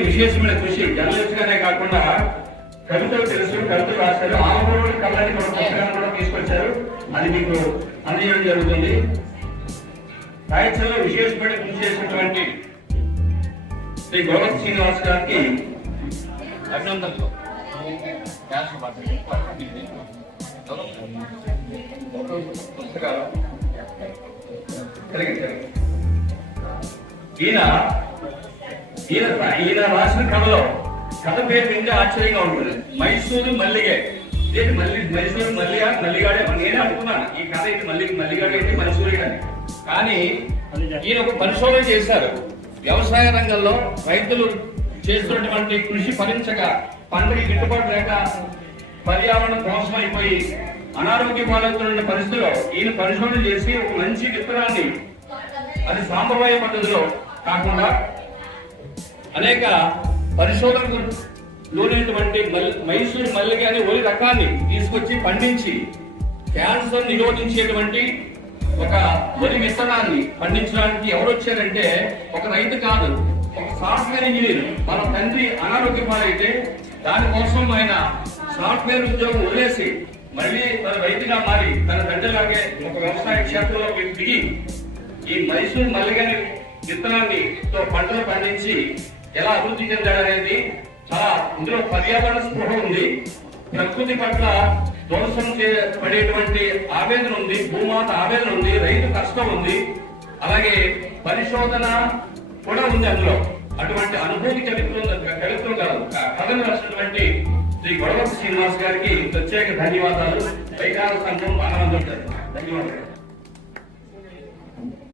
విశేషమైన కృషి జర్నలిస్ట్ గానే కాకుండా కవితలు తెలుసు, కవితలు రాశారు. ఆమూరు కళ్ళని కూడా పుస్తకాన్ని కూడా తీసుకొచ్చారు. అది మీకు అందజేయడం జరుగుతుంది. సాహిత్యంలో విశేషమైన కృషి చేసినటువంటి శ్రీ గోలక్ శ్రీనివాస్ గారికి అభినందనలు. పుస్తకాలు ఈయన రాసిన కథలో కథ పేరు వింటే ఆశ్చర్యంగా ఉంటుంది. మైసూరు మల్లిగే. మైసూరు మల్లిగాడే నేనే అనుకున్నాను. ఈ కథ ఏంటి మల్లిగాడు ఏంటి మైసూరు గాని. కానీ ఈయన ఒక పరిశోధన చేశారు. వ్యవసాయ రంగంలో రైతులు చేస్తున్నటువంటి కృషి ఫలించక పంటకి గిట్టుబాటు లేక పర్యావరణం ధ్వంసమైపోయి అనారోగ్య పాలవుతున్న పరిస్థితిలో ఈయన పరిశోధన చేసి ఒక మంచి విత్తనాన్ని అది సాంప్రదాయ పద్ధతిలో కాకుండా అనేక పరిశోధనకు లోనైనటువంటి మైసూరు మల్లిగ అనే ఒలి రకాన్ని తీసుకొచ్చి పండించి క్యాన్సర్ నిరోధించేటువంటి ఒక ఒలి విత్తనాన్ని పండించడానికి ఎవరు వచ్చారంటే ఒక రైతు కాదు, ఒక సాఫ్ట్వేర్ ఇంజనీర్. మన తండ్రి అనారోగ్య పాలైతే దానికోసం ఆయన సాఫ్ట్వేర్ ఉద్యోగం వదిలేసి మళ్ళీ తన రైతుగా మారి తన తండ్రిలాగే ఒక వ్యవసాయ క్షేత్రంలో దిగి ఈ మైసూరు మల్లిగని విత్తనాన్ని పంటలు పండించి ఎలా అభివృద్ధి చెందాడనేది చాలా ఇందులో పర్యావరణ స్పృహ ఉంది, ప్రకృతి పట్ల దోషం పడేటువంటి ఆవేదన ఉంది, భూమాత ఆవేదన ఉంది, రైతు కష్టం ఉంది, అలాగే పరిశోధన కూడా ఉంది అందులో. అటువంటి అనుభూతి కవిత్వం కథను రాసినటువంటి శ్రీ గోలక్ శ్రీనివాస్ గారికి ప్రత్యేక ధన్యవాదాలు. వైకార సంఘం ఆనందం. ధన్యవాదాలు.